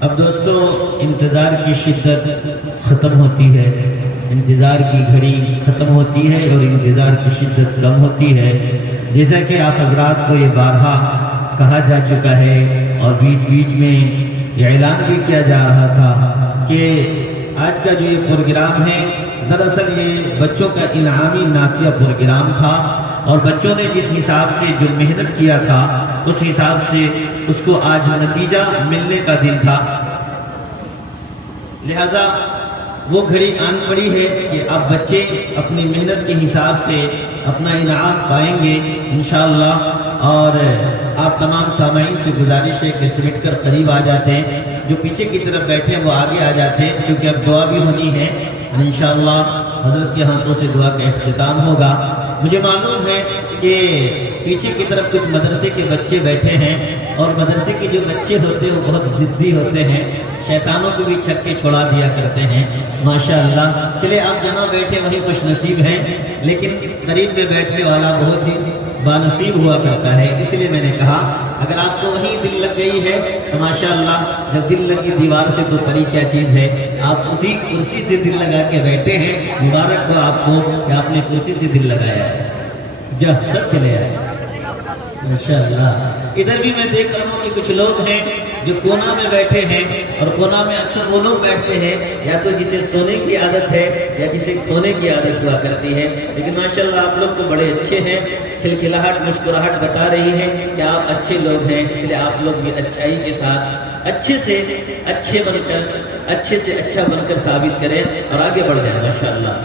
اب دوستو انتظار کی شدت ختم ہوتی ہے، انتظار کی گھڑی ختم ہوتی ہے اور انتظار کی شدت کم ہوتی ہے. جیسا کہ آپ حضرات کو یہ بارہا کہا جا چکا ہے اور بیچ بیچ میں یہ اعلان بھی کیا جا رہا تھا کہ آج کا جو یہ پروگرام ہے دراصل یہ بچوں کا انعامی نعتیہ پروگرام تھا، اور بچوں نے جس حساب سے جو محنت کیا تھا اس حساب سے اس کو آج نتیجہ ملنے کا دن تھا. لہذا وہ گھڑی آن پڑی ہے کہ اب بچے اپنی محنت کے حساب سے اپنا انعام پائیں گے انشاءاللہ. اور آپ تمام سامعین سے گزارش ہے کہ سمٹ کر قریب آ جاتے ہیں، جو پیچھے کی طرف بیٹھے ہیں وہ آگے آ جاتے ہیں، کیونکہ اب دعا بھی ہونی ہے اور انشاءاللہ حضرت کے ہاتھوں سے دعا کا اختتام ہوگا. مجھے معلوم ہے کہ پیچھے کی طرف کچھ مدرسے کے بچے بیٹھے ہیں، اور مدرسے کے جو بچے ہوتے ہیں وہ بہت ضدی ہوتے ہیں، شیطانوں کو بھی چھکے چھوڑا دیا کرتے ہیں ماشاءاللہ. چلے آپ جہاں بیٹھے وہیں خوش نصیب ہیں، لیکن قریب میں بیٹھنے والا بہت ہی بانصیب ہوا کرتا ہے. اس لیے میں نے کہا اگر آپ کو وہیں دل لگ گئی ہے تو ماشاءاللہ، جب دل لگی دیوار سے تو پری کیا چیز ہے. آپ اسی کرسی سے دل لگا کے بیٹھے ہیں، مبارک ہو آپ کو کہ آپ نے کرسی سے دل لگایا ہے. جب سب چلے آئے ماشاءاللہ. ادھر بھی میں دیکھ رہا ہوں کہ کچھ لوگ ہیں جو کونا میں بیٹھے ہیں، اور کونا میں اکثر وہ لوگ بیٹھتے ہیں یا تو جسے سونے کی عادت ہے یا جسے کھونے کی عادت ہوا کرتی ہے. لیکن ماشاءاللہ آپ لوگ تو بڑے اچھے ہیں، کھلکھلاہٹ مسکراہٹ بتا رہی ہے کہ آپ اچھے لوگ ہیں. اس لیے آپ لوگ بھی اچھائی کے ساتھ اچھے سے اچھے بن کر اچھے سے اچھا بن کر ثابت کریں اور آگے بڑھ جائیں ماشاءاللہ.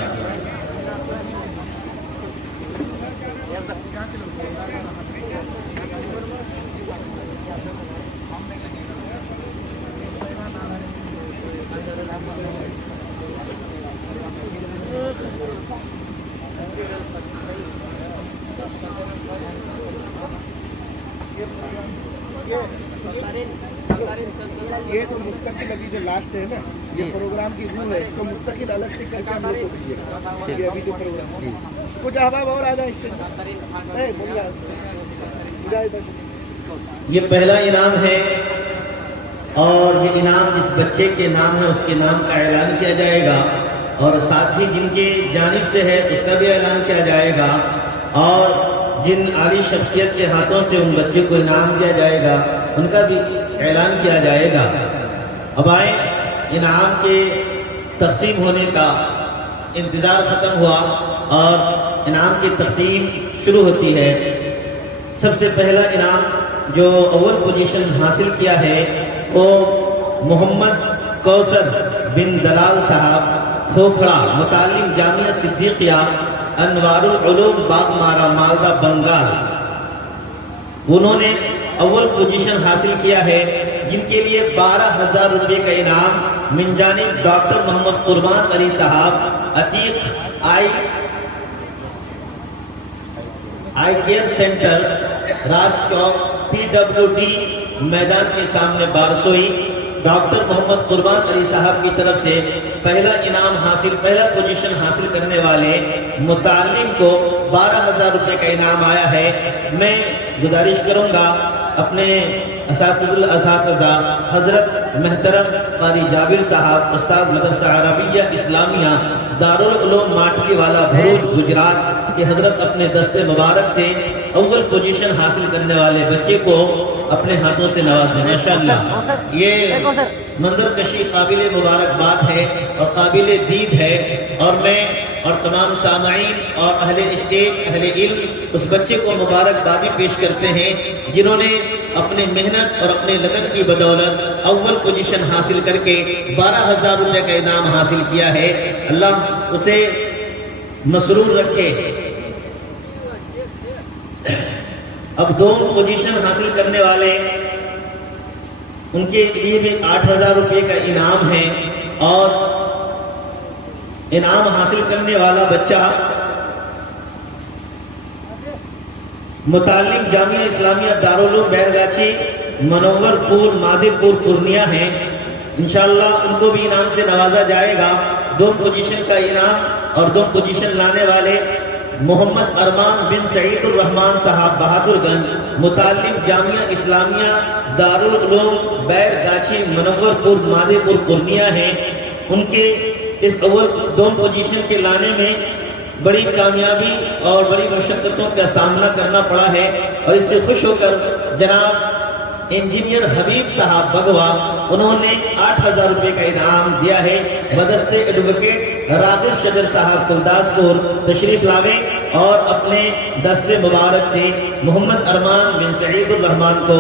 یہ تو مستقل ابھی جو لاسٹ ہے نا، یہ پروگرام کی روح ہے، اس کو مستقل الگ سے کر کے ہم لوگ کو دیجیے گا. یہ ابھی جو پروگرام کچھ احباب اور آ جائیں یہ پہلا انعام ہے، اور یہ انعام جس بچے کے نام ہے اس کے نام کا اعلان کیا جائے گا، اور ساتھ ہی جن کی جانب سے ہے اس کا بھی اعلان کیا جائے گا، اور جن عالی شخصیت کے ہاتھوں سے ان بچے کو انعام دیا جائے گا ان کا بھی اعلان کیا جائے گا. اب آئیں، انعام کے تقسیم ہونے کا انتظار ختم ہوا اور انعام کی تقسیم شروع ہوتی ہے. سب سے پہلا انعام جو اول پوزیشن حاصل کیا ہے وہ محمد کوثر بن دلال صاحب کھوکھڑا، متعلم جامعہ صدیقیہ انوار العلوم باغمارا مالدہ بنگال. انہوں نے اول پوزیشن حاصل کیا ہے، جن کے لیے 12,000 روپے کا انعام من جانب ڈاکٹر محمد قربان علی صاحب Atiq I care centre Ross Chowk PWD میدان کے سامنے بارسوئی. ڈاکٹر محمد قربان علی صاحب کی طرف سے پہلا انعام حاصل، پہلا پوزیشن حاصل کرنے والے متعلم کو 12,000 روپے کا انعام آیا ہے. میں گزارش کروں گا اپنے اساتذہ حضرت محترم قاری جابر صاحب، استاد مدرسہ عربیہ اسلامیہ دارالعلوم ماٹلی والا بھروچ گجرات کے حضرت اپنے دست مبارک سے اول پوزیشن حاصل کرنے والے بچے کو اپنے ہاتھوں سے نواز دیں ماشاءاللہ. یہ منظر کشی قابل مبارکباد ہے اور قابل دید ہے، اور میں اور تمام سامعین اور اہل اسٹیج اہل علم اس بچے کو مبارکبادی پیش کرتے ہیں جنہوں نے اپنے محنت اور اپنے لگن کی بدولت اول پوزیشن حاصل کر کے 12,000 روپے کا انعام حاصل کیا ہے. اللہ اسے مسرور رکھے. اب دوم پوزیشن حاصل کرنے والے ان کے لیے بھی 8,000 روپے کا انعام ہے، اور انعام حاصل کرنے والا بچہ متعلق جامعہ اسلامیہ دارالعلوم بیرگاچی منور پور مادر پور پورنیہ ہے. انشاءاللہ ان کو بھی انعام سے نوازا جائے گا. 2 پوزیشن کا انعام اور 2 پوزیشن لانے والے محمد ارمان بن سعید الرحمان صاحب بہادر گنج، متعلم جامعہ اسلامیہ دارالعلوم بیر گاچھی منور پور مادے پور پورنیہ ہیں. ان کے اس اول دوم پوزیشن کے لانے میں بڑی کامیابی اور بڑی مشقتوں کا سامنا کرنا پڑا ہے، اور اس سے خوش ہو کر جناب انجینئر حبیب صاحب بگوا انہوں نے 8,000 روپے کا انعام دیا ہے. بدست ایڈوکیٹ راغب شجر صاحب کلداس پور تشریف لاویں اور اپنے دست مبارک سے محمد ارمان بن سعید الرحمان کو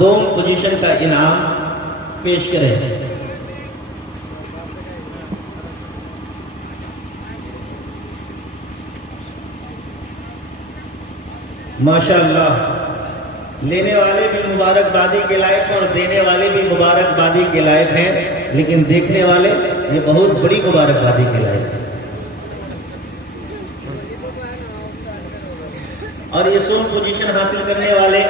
دوم پوزیشن کا انعام پیش کریں. ماشاءاللہ، لینے والے بھی مبارکبادی کے لائق ہیں اور دینے والے بھی مبارکبادی کے لائق ہیں، لیکن دیکھنے والے یہ بہت بڑی مبارکبادی کے لائق ہیں. اور یہ سوم پوزیشن حاصل کرنے والے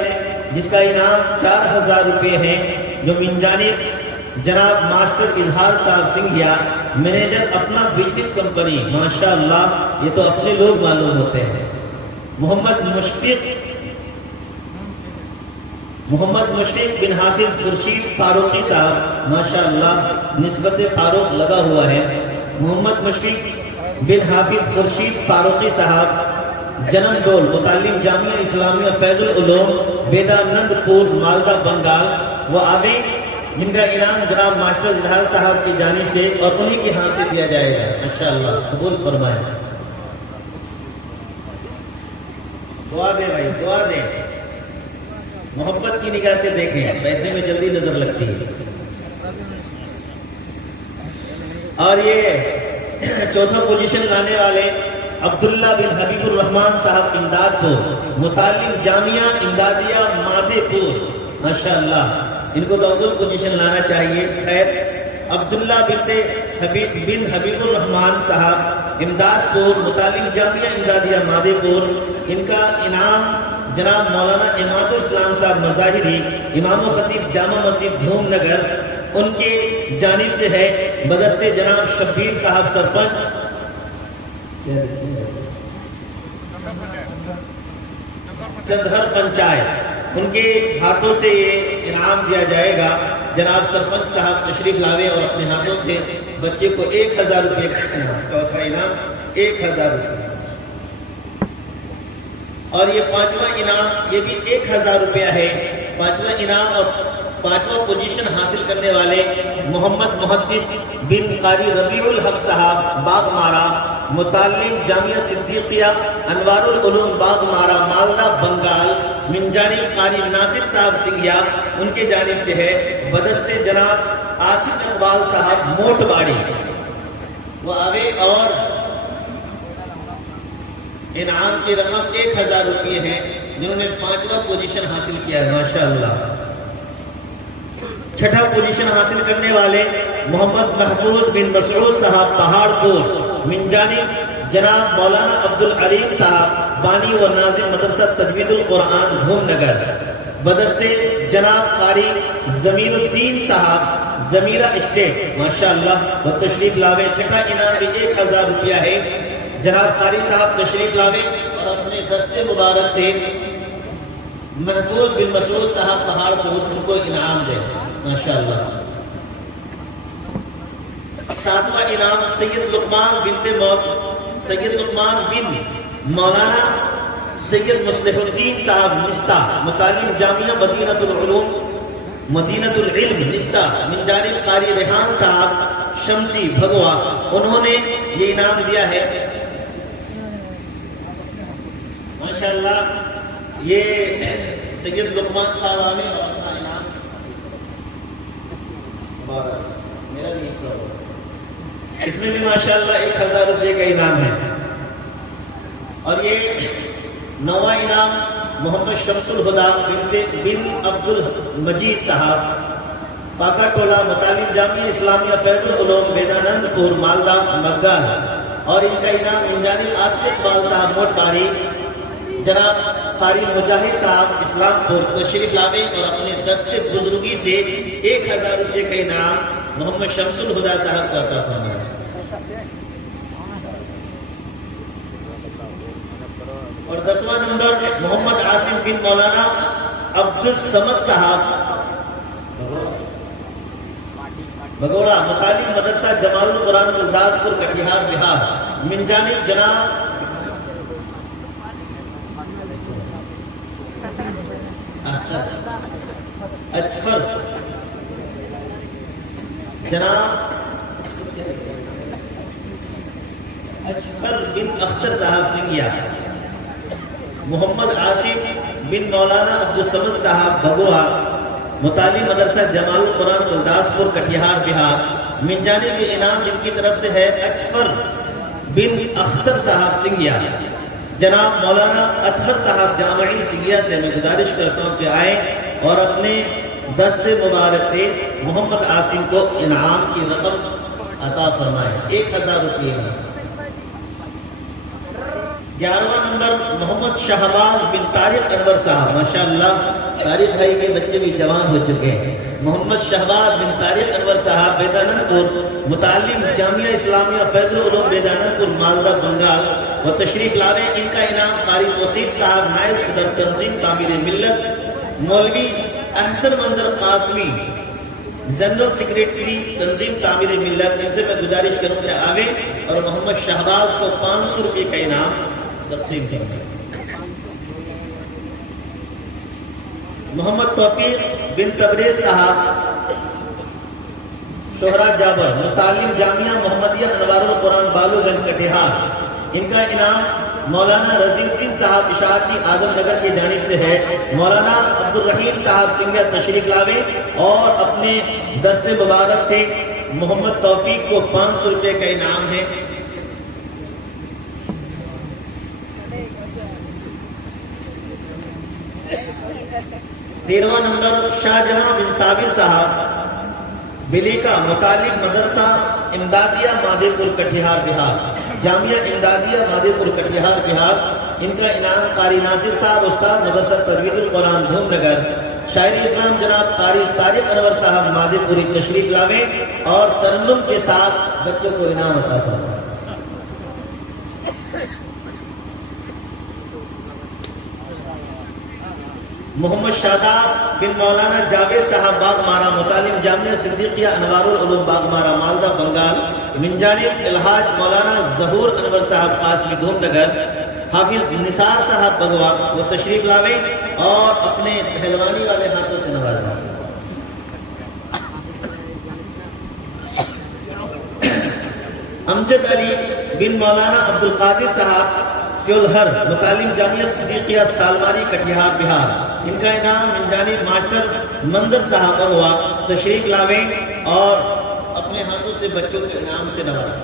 جس کا انعام 4,000 روپے ہیں، جو من جانب جناب ماسٹر اظہار صاحب سنگھیا، مینیجر اپنا بزنس کمپنی. ماشاءاللہ، یہ تو اپنے لوگ معلوم ہوتے ہیں. محمد مشفق بن حافظ خورشید فاروقی صاحب، ماشاءاللہ نسبت فاروق لگا ہوا ہے. محمد مشفق بن حافظ خورشید فاروقی صاحب جنم ڈول، متعلم جامعہ اسلامیہ فیض العلوم بیدانند پور مالدہ بنگال. وہ آگے جن کا انعام جناب ماسٹر اظہار صاحب کی جانب سے اور انہیں کے ہاتھ سے دیا جائے گا. انشاءاللہ قبول فرمائیں. دعا دیں بھائی، دعا دیں، محبت کی نگاہ سے دیکھیں، پیسے میں جلدی نظر لگتی ہے. اور یہ چوتھا پوزیشن لانے والے عبداللہ بن حبیب الرحمان صاحب امداد پور، متعلم جامعہ امدادیہ مادے پور. ماشاءاللہ، ان کو تو اول پوزیشن لانا چاہیے. خیر، عبداللہ بن حبیب الرحمان صاحب امداد پور، متعلم جامعہ امدادیہ مادے پور. ان کا انعام جناب مولانا اماد الاسلام صاحب مظاہری، امام و خطیب جامع مسجد دھوم نگر، ان کے جانب سے ہے. بدست جناب شبیر صاحب سرپنچ چندھر پنچایت، ان کے ہاتھوں سے یہ انعام دیا جائے گا. جناب سرپنچ صاحب تشریف لاوے اور اپنے ہاتھوں سے بچے کو 1,000 روپے کا انعام 1,000 روپے. اور یہ پانچواں انعام، یہ بھی 1,000 روپیہ ہے. پانچواں انعام اور پانچواں پوزیشن حاصل کرنے والے محمد محدث بن قاری ربیع الحق صاحب باغ مارا، متعلم جامعہ صدیقیہ انوار العلوم باغ مارا مالدہ بنگال. من جانب قاری ناصر صاحب سنگھیا، ان کے جانب سے ہے. بدست جناب آصف اقبال صاحب موٹ باڑی، وہ آگے اور انعام کی رقم 1,000 روپے ہے، جنہوں نے پانچواں پوزیشن حاصل کیا ہے. ماشاءاللہ. چھٹا پوزیشن حاصل کرنے والے محمد محفوظ بن مسعود صاحب پہاڑ پور، من جانب جناب مولانا عبدالعلیم صاحب بانی و ناظم مدرسہ تجوید القرآن دھوم نگر. بدست جناب قاری ضمیر الدین صاحب ضمیرہ اسٹیٹ، ماشاءاللہ وہ تشریف لاوے. چھٹا انعام بھی 1,000 روپیہ ہے. جناب قاری صاحب تشریف لاوے اور اپنے دست مبارک سے محفوظ بن مسعود صاحب پہاڑ پور ان کو انعام دیں. ماشاءاللہ. ساتواں انعام سید لقمان بن مولانا سید مصلح الدین صاحب نستا، متعلم جامعہ مدینۃ العلم نستا، من جانب قاری ریحان صاحب شمسی بھگوا. انہوں نے یہ انعام دیا ہے. ماشاءاللہ، یہ سید لقمان صاحب آنے اور اپنا انعام میرا بھی حصہ ہو. اس میں بھی ماشاءاللہ 1,000 روپے کا انعام ہے. اور یہ 9واں انعام محمد شمس الہدا بن عبد المجید صاحب پاکا ٹولہ، متعلم جامعہ اسلامیہ فیض العلوم بیدانند پور مالدہ مگال. اور ان کا انعام من جانب آصف اقبال صاحب موٹ باری. جناب قاری مجاہد صاحب اسلام پور تشریف لاوے اور اپنے دست بزرگی سے 1,000 روپے کا انعام محمد شمس الہدا صاحب کو عطا فرمائے. اور 10واں نمبر محمد عاصم بن مولانا عبد الصمد صاحب بگوڑا، مطالب مدرسہ جمال القرآن گلداس پور کٹیہار بہار، من جانب جناب اجفر بن اختر صاحب سنگیا، محمد عاصم بن مولانا عبد الصمد صاحب بگوا، مطالب مدرسہ جمال القرآن گلداس پور کٹیہار بہار، من جانب یہ انعام جن کی طرف سے ہے اجفر بن اختر صاحب سنگیا۔ جناب مولانا اطہر صاحب جامعی سنگیا سے میں گزارش کرتا ہوں کہ آئیں اور اپنے دست مبارک سے محمد عاصم کو انعام کی رقم عطا فرمائیں، 1000 روپے۔ 11واں نمبر محمد شہباز بن طارق انور صاحب، ماشاءاللہ طارق بھائی کے بچے بھی جوان ہو چکے ہیں۔ محمد شہباز بن طارق انور صاحب بیدانند پور، متعلم جامعہ اسلامیہ فیض العلوم بیدانند پور مالدہ بنگال، وہ تشریف لاوے۔ ان کا انعام قاری توصیف صاحب، نائب صدر تنظیم تعمیر ملت، مولوی احسن منظر قاسمی، جنرل سیکریٹری تنظیم تعمیر ملت، ان سے میں گزارش کروں کہ آوے اور محمد شہباز کو 500 روپے کا انعام تقسیم کریں۔ محمد توفیق بن تبریز صاحب شہرہ جابر، متعلم جامعہ محمدیہ انوار القرآن بالو گنج کٹیہار، ان کا انعام مولانا رضی الدین صاحب اشاعتی اعظم نگر کی جانب سے ہے۔ مولانا عبد الرحیم صاحب سنگیا تشریف لاوے اور اپنے دست مبارک سے محمد توفیق کو 500 روپے کا انعام ہے۔ تیرواں نمبر شاہجہاں بن صابر صاحب بلیکا، متعلق مدرسہ امدادیہ مادے پور کٹیہار بہار، جامعہ امدادیہ مادے پور کٹیہار بہار، ان کا انعام قاری ناصر صاحب استاد مدرسہ ترویج القرآن دھوم نگر، شاعر اسلام جناب قاری طارق انور صاحب مادے پوری تشریف لاوے اور ترنم کے ساتھ بچوں کو انعام عطا فرمائیں۔ محمد شاداب بن مولانا جاوید صاحب باغ مارا، متعلم جامعہ صدیقیہ انوار العلوم باغ مارا مالدہ بنگال، من جانب الحاج مولانا ظہور انور صاحب قاسمی دھوم نگر، حافظ نثار صاحب بگوا، وہ تشریف لاوے اور اپنے پہلوانی والے ہاتھوں سے نوازا۔ امجد علی بن مولانا عبد القادر صاحب چولہر، متعلم جامعہ صدیقیہ سالماری کٹیہار بہار، ان کا انعام من جانب ماسٹر منظر صاحب ہوا، تشریف لاوے اور اپنے ہاتھوں سے بچوں کے انعام سے نوازا،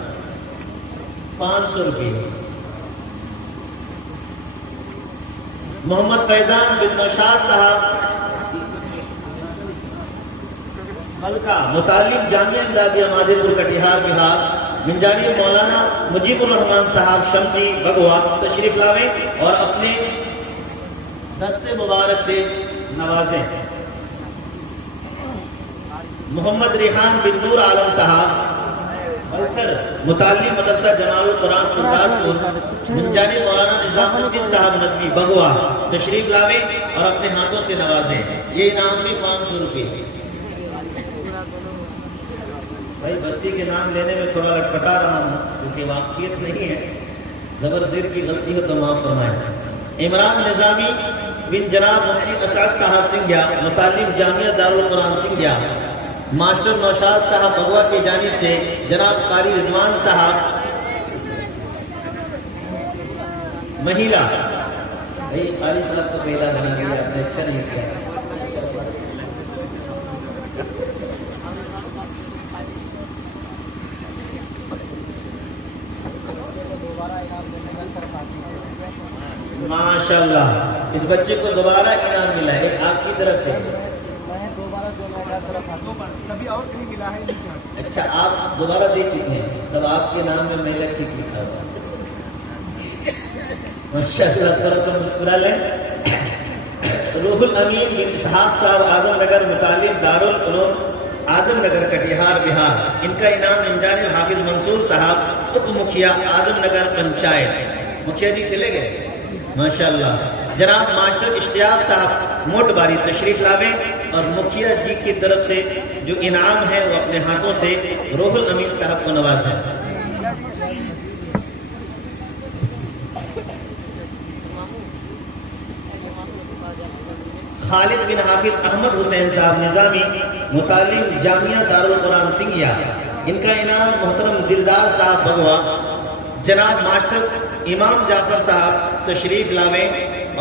500 روپے۔ محمد فیضان بن نوشاد صاحب ملکہ، متعلم جامعہ امدادیہ مادے پور کٹیہار بہار، من جانب مولانا مجیب الرحمان صاحب شمسی بگوا، تشریف لاوے اور اپنے دست مبارک سے نوازیں۔ محمد ریحان بن نور عالم صاحب بلکر، متعلم مدرسہ جمال القرآن گلداس پور، من جانب مولانا نظام الدین صاحب ندوی بگوا، تشریف لاوے اور اپنے ہاتھوں سے نوازیں۔ یہ انعام بھی 500 روپے۔ بھائی بستی کے نام لینے میں تھوڑا لٹپٹا رہا ہوں کیونکہ واقفیت نہیں ہے، زبر زیر کی غلطی ہو تو معاف فرمائیں۔ عمران نظامی بن جناب مفتی اسعد صاحب سنگیا، متعلم جامعہ دارالقرآن سنگیا، ماسٹر نوشاد صاحب بگوا کی جانب سے جناب قاری رضوان صاحب مہیلا۔ بھائی قاری صاحب کو پہلا بنا دیا، آپ نے اچھا نہیں کیا۔ ماشاءاللہ اس بچے کو دوبارہ انعام ملا ہے آپ کی طرف سے۔ کبھی اور کہیں ملا ہے؟ اچھا آپ دوبارہ دے چکے ہیں، تب آپ کے نام میں میں نے ٹھیک لکھا تھا۔ ماشاءاللہ تھوڑا سا مسکرا لیں۔ روح الامین بن اسحاق صاحب اعظم نگر، متعلم دارالعلوم اعظم نگر کٹیہار بہار، ان کا انعام من جانب حافظ منصور صاحب اپ مکھیا اعظم نگر پنچایت۔ مکھیا جی چلے گئے؟ ماشاءاللہ جناب ماسٹر اشتیاق صاحب موٹ باری تشریف لاویں اور مکھیا جی کی طرف سے جو انعام ہے وہ اپنے ہاتھوں سے روح الامین صاحب کو نوازیں. خالد بن حافظ احمد حسین صاحب نظامی متعلم جامعہ دارالقرآن سنگھیا، ان کا انعام محترم دلدار صاحب بگوا. جناب ماسٹر امام جعفر صاحب تشریف لاویں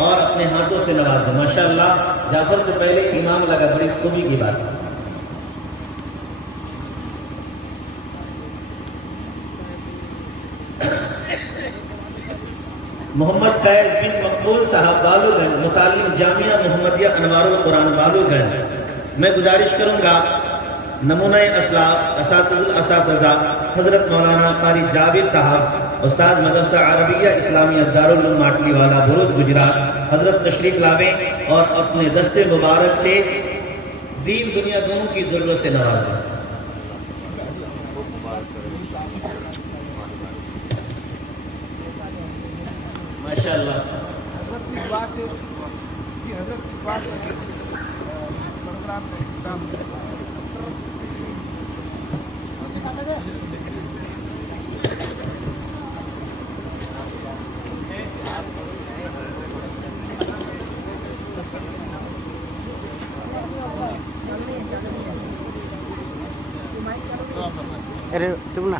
اور اپنے ہاتھوں سے نوازیں. ماشاءاللہ جعفر سے پہلے امام لگا، بڑی خوبی کی بات. محمد فیض بن مقبول صاحب بالو گنج متعلم جامعہ محمدیہ انوار القرآن بالو گنج. میں گزارش کروں گا نمونہ اسلاف اساتذہ حضرت مولانا قاری جابر صاحب استاد مدرسہ عربیہ اسلامیہ دارالعلوم ماٹلی والا بھروچ گجرات حضرت تشریف لاویں اور اپنے دستے مبارک سے دین دنیا دونوں کی ضرورت سے نوازیں. ماشاءاللہ ارے تم نا